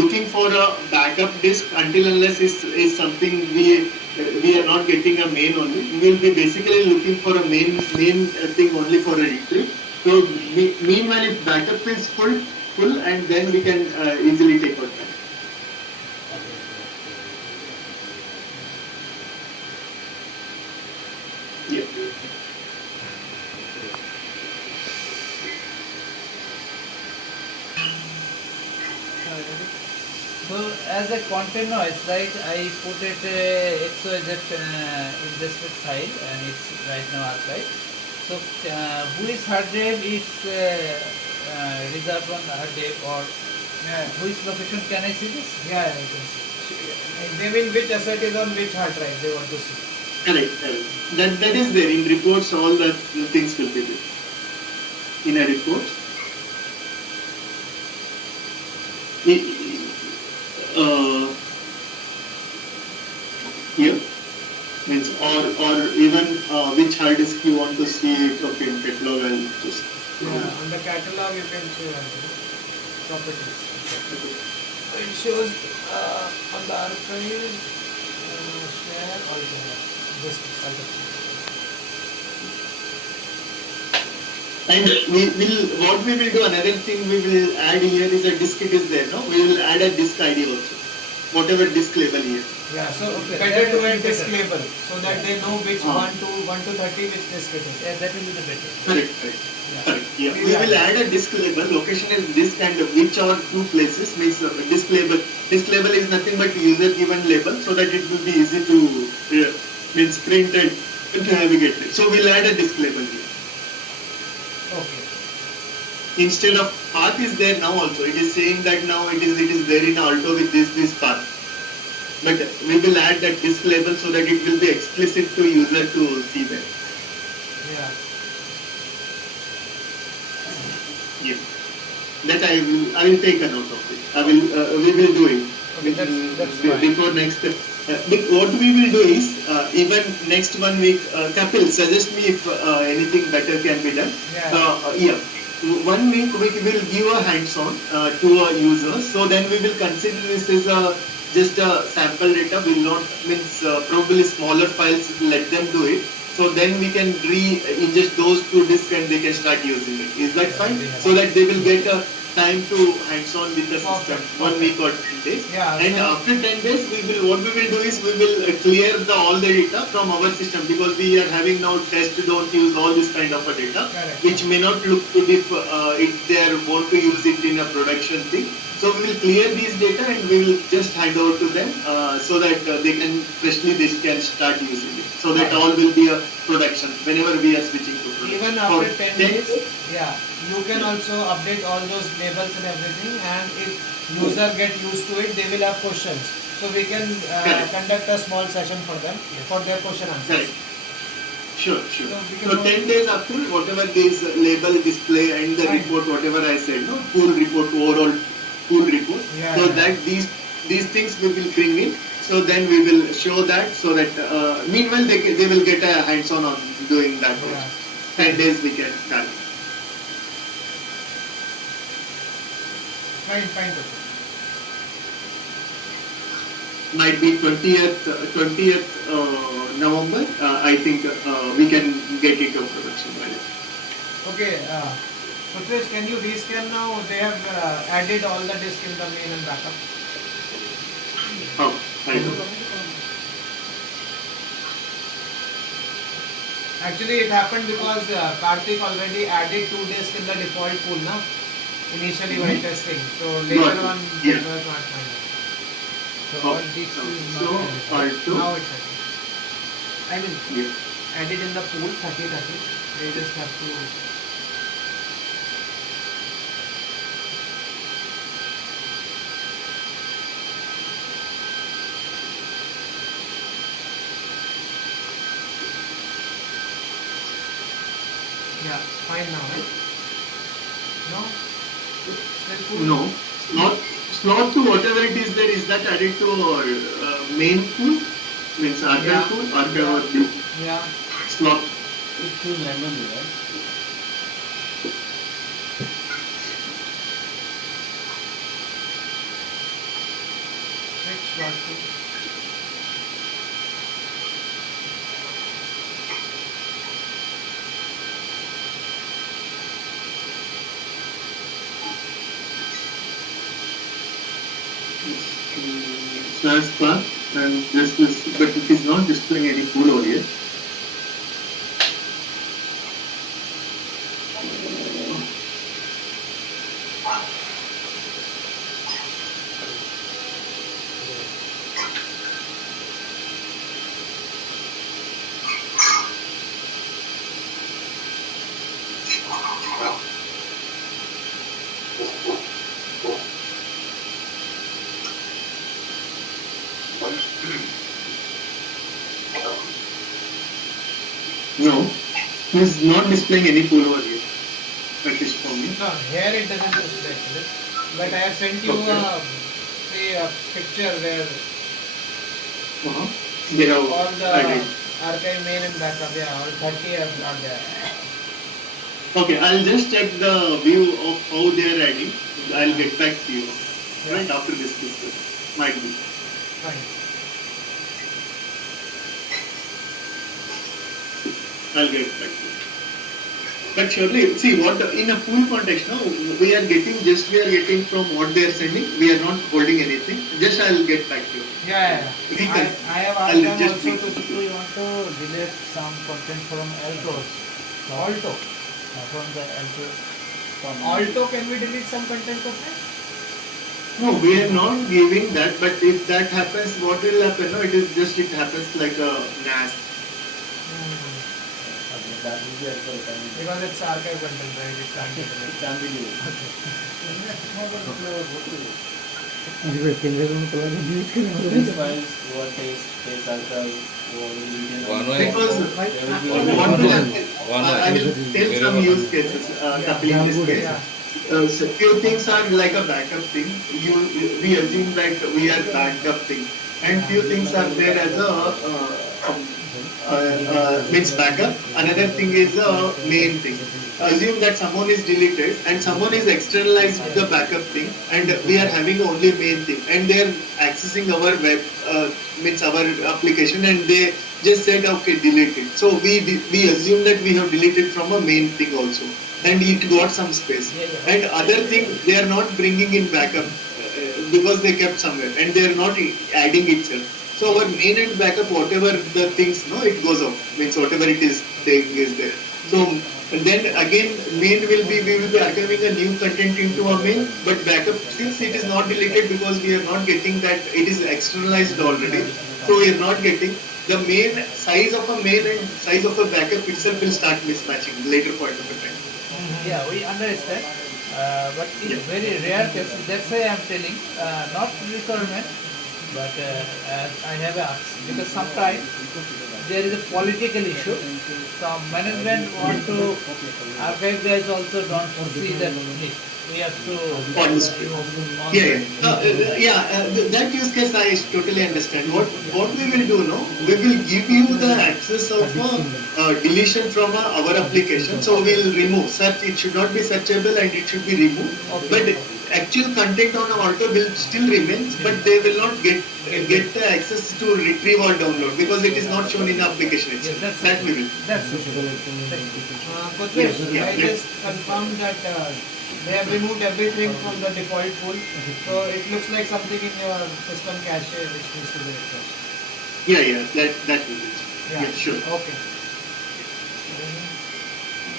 looking for a backup disk until unless is something we are not getting a main only. We will be basically looking for a main thing only for a retrieve. So meanwhile, if backup is full, and then we can easily take out that. Yeah. So as a container, it's like I put it XYZ in this file and it's right now archived. So which hard drive is reserved on hard drive or which location can I see this? Yeah, you can see. They mean which asset is on which hard drive they want to see. Correct, correct. That is there in reports. All the things will be there in a report. Here means or even which hard disk you want to see it. Okay, in catalog I'll just. Yeah, on the catalog you can see properties. It shows on the archive share or this And we will, what we will do, another thing we will add here is a disk, it is there, no? We will add a disk ID also, whatever disk label here. Yeah, so Okay, better that to would add be disk better. label so that they know which 1 to 30 which disk it is. Yeah, that will be the better. Correct, correct. Yeah. Correct. Yeah. We We will will add add a disk label, location is disk and which are two places means disk label. Disk label is nothing but user given label so that it will be easy to means print and to navigate it. So we'll add a disk label here. Okay. Instead of path is there now also. It is saying that now it is there in Alto with this path. But we will add that disk label so that it will be explicit to user to see that. Yeah. Yeah. That I will take a note of it. We will do it. Okay, that's fine. Before next. What we will do is even next 1 week. Kapil, suggest me if anything better can be done. Yeah. 1 week we will give a hands-on to a user. So then we will consider this as just a sample data. Will not means probably smaller files. Let them do it. So then we can re-ingest those to disk and they can start using it. Is that fine? So that they will get a time to hands-on with the system, 1 week or 10 days. Yeah, And so- after 10 days, what we will do is we will clear all the data from our system because we are having now test, don't use all this kind of a data, Correct. which may not look good if they are want to use it in a production thing. So we will clear these data and we will just hand over to them so that they can start using it. So that all will be a production whenever we are switching to production. Even For after 10 days, yeah, you can also update all those labels and everything, and if user get used to it, they will have questions. So we can Correct. conduct a small session for them for their question answers. Correct. Sure. So we can So also- 10 days after, whatever this label display and the Fine. report, whatever I said, no, full report, overall full report. Yeah, So yeah. that these things we will bring in. So then we will show that so that meanwhile they will get a hands-on on doing that. Yeah. Also. 10 days we can done. Fine, doctor. Might be 20th November. I think we can get it to production by then. Okay, Putresh, can you rescan now? They have added all the disk in the main and backup. Oh, I know. Actually, it happened because Karthik already added 2 disks in the default pool now, initially while testing. So later Right. on, Yeah. it was not fine. So Oh, all disks is so not available. Alto. Now it's okay. I mean, Yeah. added in the pool 30. They just have to. Yeah, fine now, right? No? Still pool? No, slot to whatever it is there, is that added to our main pool? Means archive Yeah. pool, archive or view Yeah. slot. It choose randomly, right? Check slot pool. Slash class and this is, but it is not displaying any pool over here. No, it is not displaying any pool over here. At least for me. No, here it doesn't display actually. But I have sent you Okay. a picture where They have all the added. archive main and backup. Yeah, all 30 are there. Okay, I'll just check the view of how they are adding. I'll get back to you. Yeah. Right after this discussion. Might be. Fine. I'll get back to you. But surely, see what in a pool context, no, we are getting from what they are sending. We are not holding anything. Just I'll get back to you. Yeah. Recon. I have I'll asked them just also think. to we want to delete some content from ALTO. Alto. From the ALTO. Alto, can we delete some content of that? No, we are not giving that. But if that happens, what will happen? No, it happens like a NAS. That will be also recommended. Because it's archive content, right? It can't be It deleted. can be used. These files, were test archive, or region. Because what will happen? I will tell some use cases. Couple use cases. Yeah. So few things are like a backup thing. We assume that we are backed up thing, and few things are there as a means backup. Another thing is a main thing. Assume that someone is deleted and someone is externalized the backup thing, and we are having only main thing, and they are accessing our web means our application, and they just said okay delete it. So we assume that we have deleted from a main thing also, and it got some space. And other thing they are not bringing in backup because they kept somewhere, and they are not adding itself. So our main and backup, whatever the things, no, it goes out. Means whatever it is, is there. So and then again, we will be archiving a new content into a main, but backup since it is not deleted because we are not getting that it is externalized already. So we are not getting the main size of a main and size of a backup itself will start mismatching later point of the time. Yeah, we understand. But in very rare cases, that's why I'm telling, not requirement, but I have asked because sometimes there is a political issue. Some management want to archive guys also don't foresee that need. We have to Understood. That use case I totally understand. What we will do now, we will give you the access of deletion from our application. So we will remove search. It should not be searchable and it should be removed. But actual content on Alto will still remain, but they will not get the access to retrieve or download because it is not shown in the application itself. Yes, That we will. That's it. Kotresh, Yeah, I yeah. just confirmed that they have removed everything from the default pool. So it looks like something in your system cache which needs to be refreshed. That will be. Yeah, sure. Okay.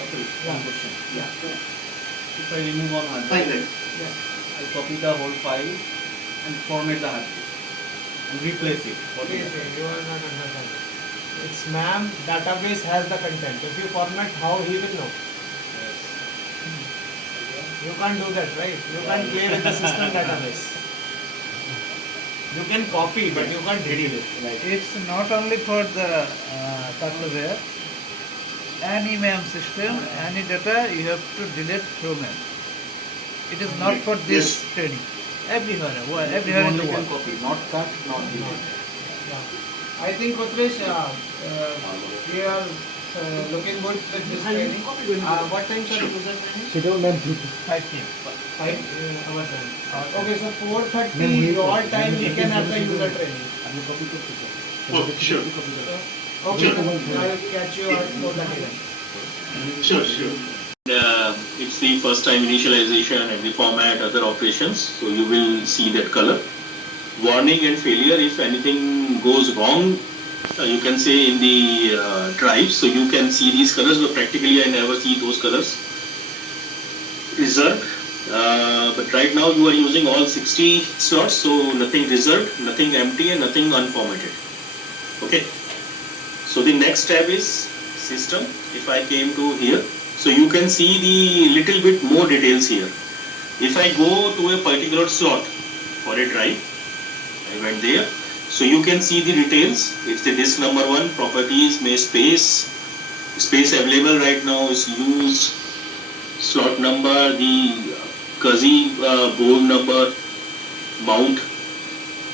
Okay, Yeah. one question. Yeah. If I remove one hard Fine disk, then. Yeah. I copy the whole file and format the hard disk and replace it. What Okay, is okay, you are not understanding. It's ma'am, database has the content. If you format, how he will know? You can't do that, right? You can't play with the system database. You can copy, but you can't delete it. It's not only for the software. Any MEM system, any data you have to delete through MEM. It is not for this Yes. training. Everywhere in Only the can world. copy, not cut, not delete. Yeah. I think Kotresh, we are looking good with this training. What time are user training? 5 p.m. 5 our time. Okay, so 4:30 your time we can have the user training. Oh, sure. Okay, I'll catch you at 4:30 then. Sure. It's the first time initialization and the format, other operations. So you will see that color. Warning and failure, if anything goes wrong, you can say in the drive. So you can see these colors, but practically I never see those colors. Reserved. But right now you are using all 60 slots, so nothing reserved, nothing empty and nothing unformatted. Okay. So the next tab is system. If I came to here, so you can see the little bit more details here. If I go to a particular slot for a drive, I went there. So you can see the details. It's the disk number 1, properties, may space available right now is used, slot number, the SCSI board number, mount,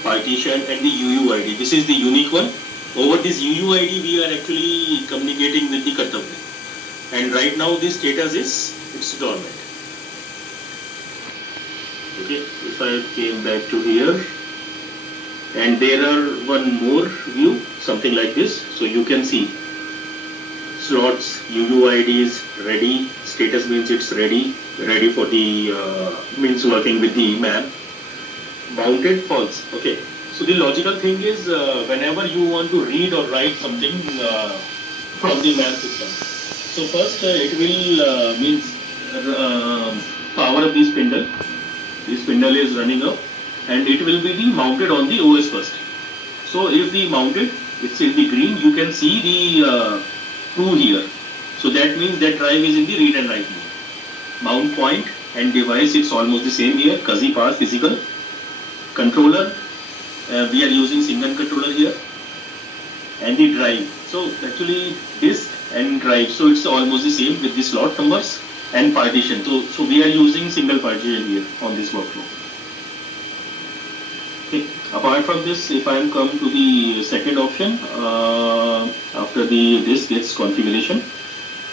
partition and the UUID. This is the unique one. Over this UUID, we are actually communicating with the Kartavya. And right now, the status is it's dormant. Okay, if I came back to here, and there are one more view, something like this. So you can see slots, UUID is ready, status means it's ready for the means working with the map. Mounted false. Okay. So the logical thing is whenever you want to read or write something from the map system. So first it will means power up the spindle. The spindle is running up and it will be the mounted on the OS first. So if the mounted, it's in the green, you can see the true here. So that means that drive is in the read and write mode. Mount point and device, it's almost the same here. Kazi pass physical. Controller, we are using single controller here. And the drive. So actually disk and drive. So it's almost the same with the slot numbers and partition. So we are using single partition here on this workflow. Okay. Apart from this, if I am come to the second option, after the disk gets configuration.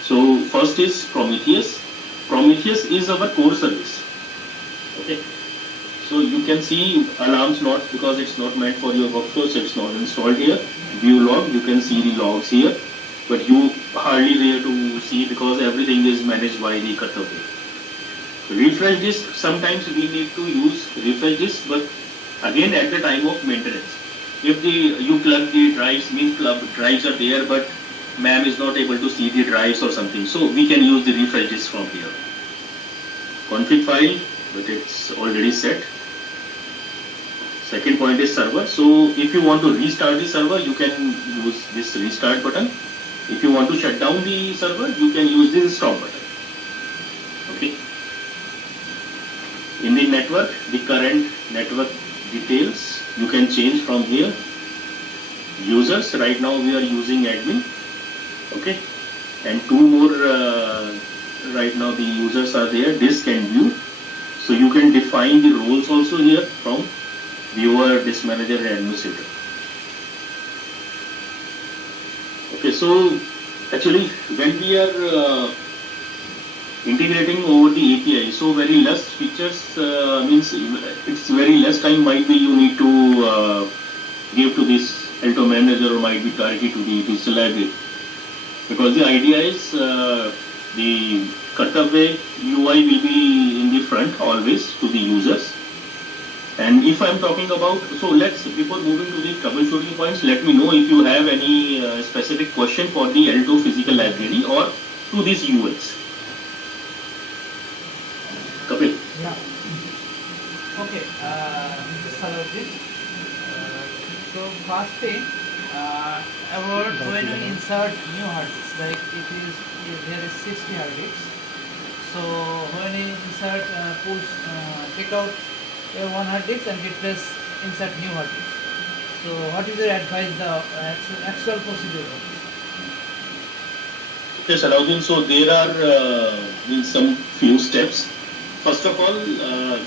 So first is Prometheus. Prometheus is our core service. Okay. So you can see alarms not because it's not meant for your workflow, so it's not installed here. View log, you can see the logs here, but you hardly there to see because everything is managed by the Kartavya. Refresh disk, sometimes we need to use refresh disk, but again at the time of maintenance. If you plug the drives, means drives are there, but MAM is not able to see the drives or something, so we can use the refresh disk from here. Config file, but it's already set. Second point is server. So if you want to restart the server, you can use this restart button. If you want to shut down the server, you can use this stop button. Okay. In the network, the current network details you can change from here. Users, right now we are using admin. Okay. And two more, right now the users are there, disk and view. So you can define the roles also here from viewer, disk manager and administrator. Okay, so actually when we are integrating over the API, so very less features means it's very less time might be you need to give to this ALTO manager or might be directly to the digital library. Because the idea is the Kartavya UI will be in the front always to the users. And if I am talking about, so let's, before moving to the troubleshooting points, let me know if you have any specific question for the ALTO physical library or to these UIs. Kapil. Yeah. Okay. This so first thing about when we insert new hard disks, like if there is 60 hard disks. So when we insert take out one hard disk and replace insert new hard disk. So what is your advice, the actual procedure of this? Okay, Salahuddin, so there are some few steps. First of all,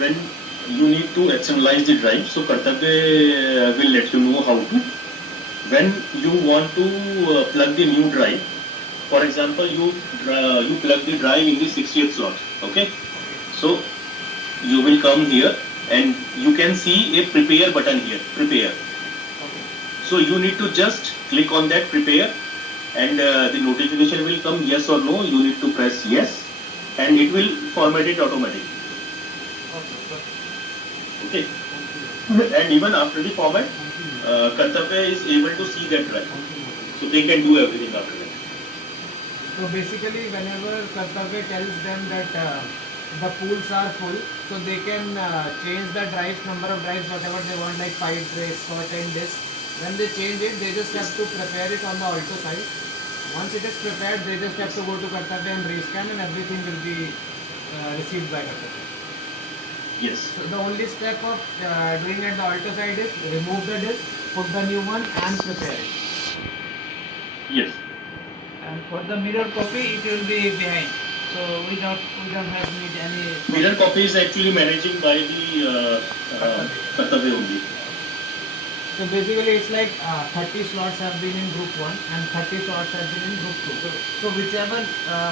when you need to externalize the drive, so Kartavya will let you know how to. When you want to plug the new drive, for example, you plug the drive in the 60th slot, okay? So you will come here and you can see a prepare button here, prepare. Okay. So you need to just click on that prepare and the notification will come yes or no, you need to press yes and it will format it automatically. Okay. And even after the format, Kartavya is able to see that drive. So they can do everything after that. So basically whenever Kartavya tells them that the pools are full, so they can change the drives, number of drives, whatever they want, like 5 trays or 10 disks. When they change it, they just have to prepare it on the ALTO side. Once it is prepared, they just have to go to Kartavya and rescan and everything will be received by Kartavya. Yes. So the only step of doing at the ALTO side is remove the disk, put the new one and prepare it. Yes. And for the mirror copy, it will be behind. So we don't have need any. Mirror copy is actually managing by the Kartavya only. So basically it's like 30 slots have been in group 1 and 30 slots have been in group 2. So whichever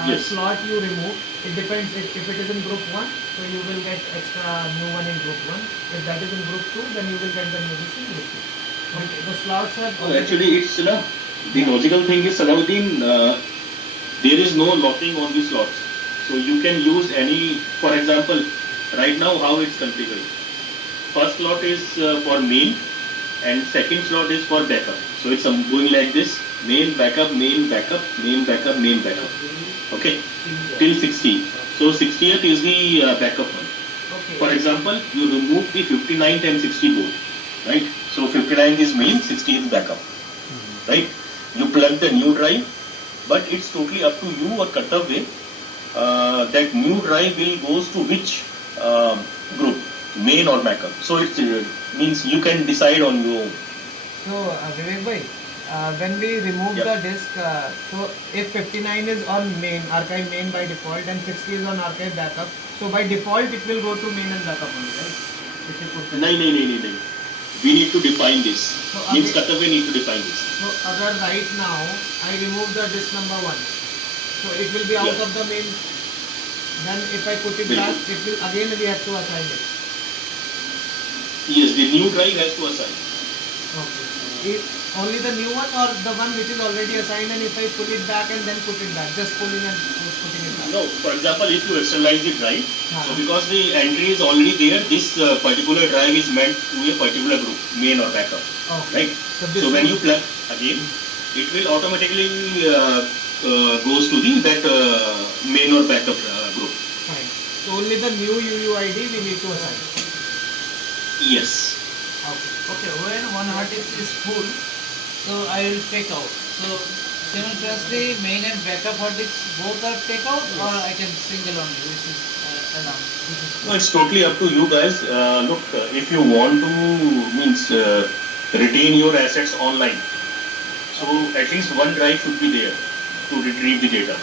Yes. slot you remove, it depends if it is in group 1, so you will get extra new one in group 1. If that is in group 2, then you will get the new list in group 2. Okay, the slots have No, actually, it's the logical thing is Salahuddin, there is no locking on the slots. So you can use any, for example, right now how it's configured. First slot is for main and second slot is for backup. So it's going like this, main, backup, main, backup, main, backup, main, backup. Okay, till 60. So 60th is the backup one. Okay. For example, you remove the 59th and 60 both, right? So 59 is main, 60 is backup, right? You plug the new drive, but it's totally up to you or Kartavya. That new drive will goes to which group, main or backup. So it means you can decide on your own. So Vivek bhai, when we remove Yeah. the disk, so if 59 is on main, archive main by default, and 60 is on archive backup, so by default it will go to main and backup only, right? If you put that. No. We need to define this. So Means again- Kartavya need to define this. So agar right now I remove the disk number 1, so it will be out Yeah. of the main. Then if I put it Bilkul. back, it will again we have to assign it. Yes, the new drive has to assign. Okay. Only the new one or the one which is already assigned, and if I pull it back and then put it back, just pulling and putting it back. No, for example, if you externalize the drive, Ah. so because the entry is already there, this particular drive is meant to a particular group, main or backup, Okay. right? So this So when one- you plug again, it will automatically goes to the that main or backup group. Fine. So only the new UUID we need to assign. Yes. Okay, when one hard disk is full, so I will take out. So simultaneously main and backup hard disks both are take out, or I can single only, which is allowed. This is No, it's totally up to you guys. Look, if you want to means retain your assets online, so at least one drive should be there to retrieve the data,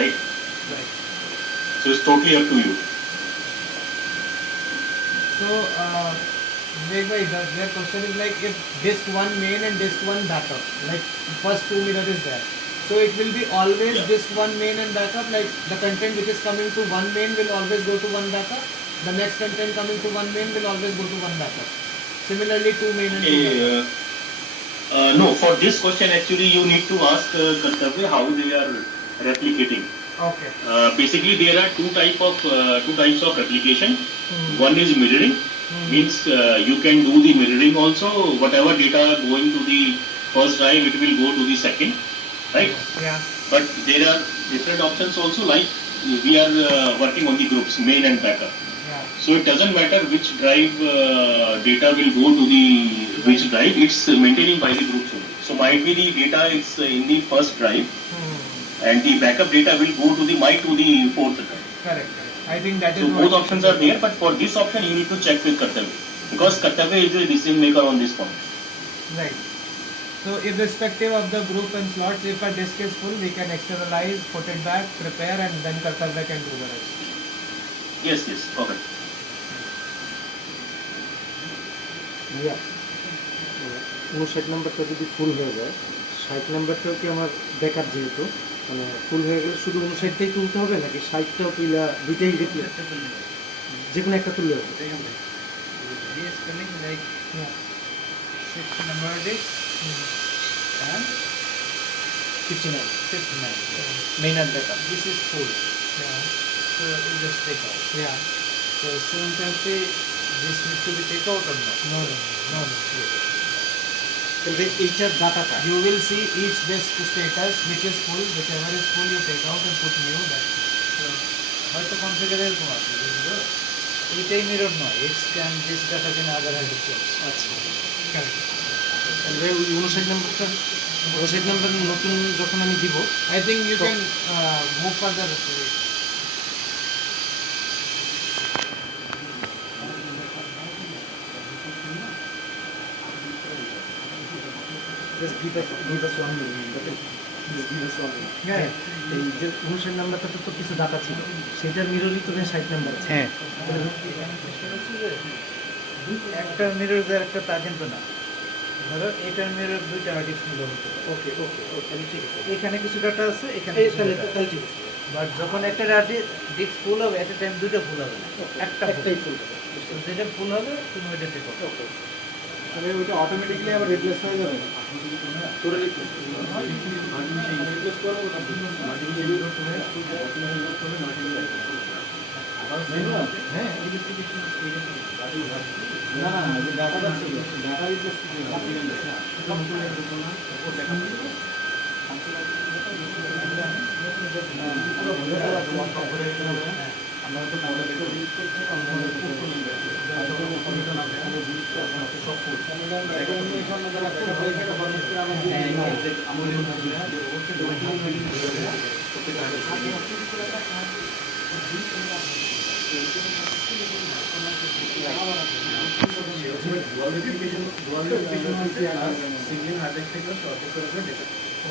right? right. So it's totally up to you. So Vivek bhai, their question is like if disk 1 main and disk 1 backup, like first 2 mirror is there. So it will be always Yeah. disk 1 main and backup, like the content which is coming to 1 main will always go to 1 backup. The next content coming to 1 main will always go to 1 backup. Similarly 2 main and 2 backup. No, for this question actually you need to ask Kartavya how they are replicating. Okay. Basically there are two types of replication. Hmm. One is mirroring, means you can do the mirroring also. Whatever data going to the first drive, it will go to the second, right? Yeah. But there are different options also, like we are working on the groups, main and backup. Yeah. So it doesn't matter which drive data will go to the which drive, it's maintaining by the groups only. So might be the data is in the first drive and the backup data will go to the fourth drive. Correct. I think that is So what both options are there, but for this option you need to check with Kartavya, because Kartavya is the decision maker on this point. Right. So irrespective of the group and slots, if a disk is full, we can externalize, put it back, prepare, and then Kartavya can do the rest. Yes, perfect. ভাইয়া 59 নাম্বারটা যদি ফুল হয়ে যায় 60 নাম্বারটাও কি আমার backup যেহেতু মানে ফুল হয়ে গেলে শুধু 59টাই তুলতে হবে নাকি 60টাও তুইলা দুইটাই রিপ্লেস যে কোনো একটা তুললে হবে He is telling like Yeah. 6 number disk and 59 59. Main আর backup This is full. Yeah. So you just take out. Yeah. So simultaneously this needs to be take out or not? No. তাহলে এইটার ডাটাটা You will see each disk status which is full. Whichever is full, you take out and put new. That's it. So হয়তো configure এরকম আছে বুঝলো এইটাই mirror নয় it's can this data can other have আচ্ছা Correct. তাহলে ওই 59 নাম্বারটা 59 নাম্বার নতুন যখন আমি দিব I think you So- can move further. Just give us one minute okay just give us one minute Yeah. এই যে 59 নাম্বারটাতে তো কিছু ডাটা ছিল সেটার মিররই তো 60 নাম্বার আছে একটা মিরর দেওয়ার একটা তা কিন্তু না ধরো এই টাইমের দুইটা হার্ড ডিস্ক মিলে হতে পারে। ওকে ওকে ওকে তাহলে ঠিক আছে এখানে কিছু ডাটা আছে, এখানে এই কিছু তাহলে data আছে। তাহলে ঠিক আছে বাট যখন একটা ডিস্ক ফুল হবে, একটা টাইম দুটো ফুল হবে না, একটা ফুল। একটাই ফুল হবে তো যেটা ফুল হবে তুমি ওইটা টেক করো। ওকে তাহলে ওইটা অটোমেটিক্যালি আবার রিপ্লেস হয়ে যাবে করে রিপ্লেস করবো হ্যাঁ না না ডাটা যাচ্ছে ডাটা রিপ্লেস আমরা তো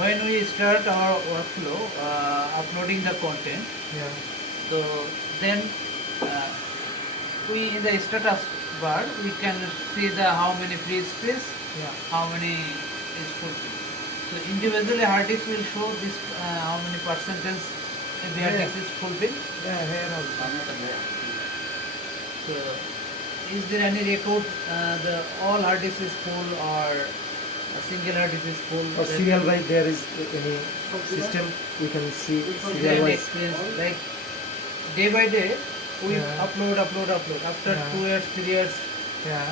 When we start our workflow, uploading the content, Yeah. so then we in the status bar we can see the how many free space, Yeah. how many is fulfilled. So individually hard disk will show this how many percentage the hard disk is fulfilled. Yeah, here also. So is there any record the all hard disk is full or a single hard disk is full? or Then serial wise there is any system we can see is there serial any wise experience like day by day we Yeah. upload. After Yeah. 2 years, 3 years, Yeah.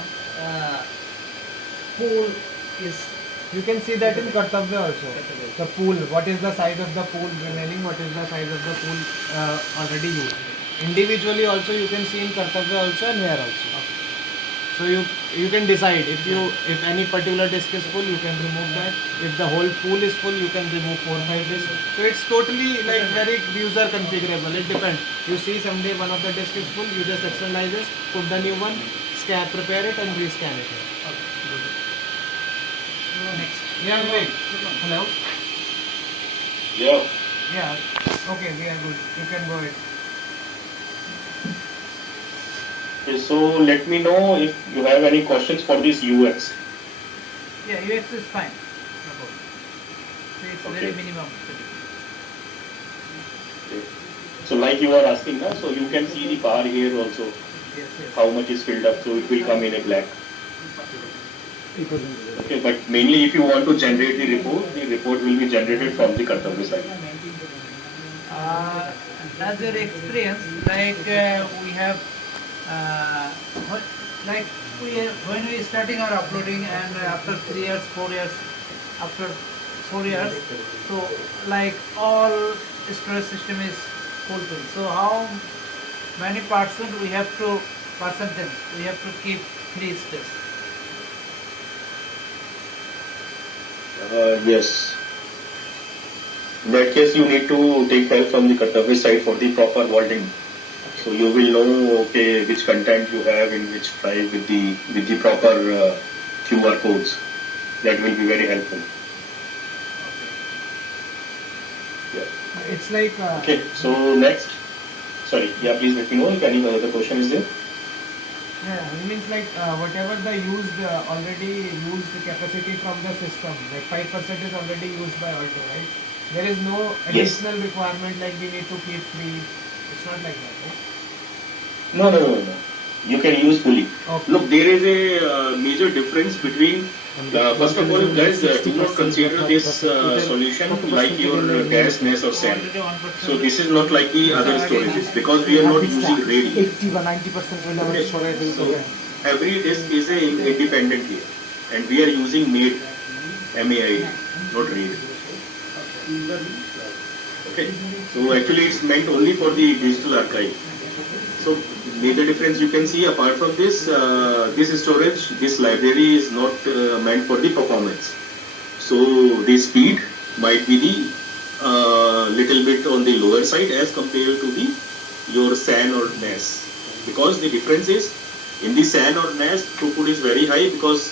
pool is You can see that in Kartavya also. Kartavya. The pool, what is the size of the pool remaining, what is the size of the pool already used. Individually also you can see in Kartavya also and here also. So you can decide if any particular disk is full, you can remove that. If the whole pool is full, you can remove 4 or 5 disks. So it's totally like very user configurable. It depends. You see someday one of the disk is full, you just externalize this, put the new one, scan, prepare it and rescan it. next. Yeah, wait. Hello. Yeah. Yeah. Okay, we are good. You can go ahead. Okay, so let me know if you have any questions for this UX. Yeah, UX is fine. No problem. So it's very Okay. minimum. So like you are asking now, so you can see the bar here also, Yes, yes. how much is filled up, so it will come in a black. it was in Okay, but mainly if you want to generate the report will be generated from the Kartavya side. As your experience, like we have, like when we starting our uploading and after 3 years, 4 years, after 4 years, so like all storage system is fulfilled. So how many percentage we have to keep free space? Yes. In that case, you need to take help from the Kartavya side for the proper vaulting. So you will know, okay, which content you have in which drive with the proper QR codes. That will be very helpful. Yeah. It's like Okay. So next, sorry. Yeah, please let me know if any other question is there. yeah, it means like whatever the already used capacity from the system, like 5% is already used by Alto, right? There is no Yes. additional requirement like we need to keep free. It's not like that, right? No. You can use fully. Okay. Look, there is a major difference between. First of all, guys, do not consider this solution like your gas, NAS or SAN. Already 1%. So this is not like the other storages because we are not using RAID. 80 বা 90% হইলে আমাদের সরাই ফেলতে So হবে every disk is a independent here, and we are using MAID, MAID, not RAID. Okay. So actually, it's meant only for the digital archive. So major difference you can see apart from this, this storage, this library is not meant for the performance. So the speed might be the little bit on the lower side as compared to the your SAN or NAS, because the difference is in the SAN or NAS throughput is very high because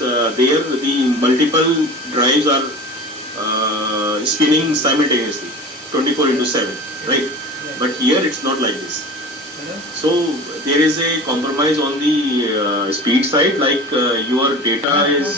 there the multiple drives are spinning simultaneously 24/7, right? But here it's not like this. So there is a compromise on the speed side, like your data is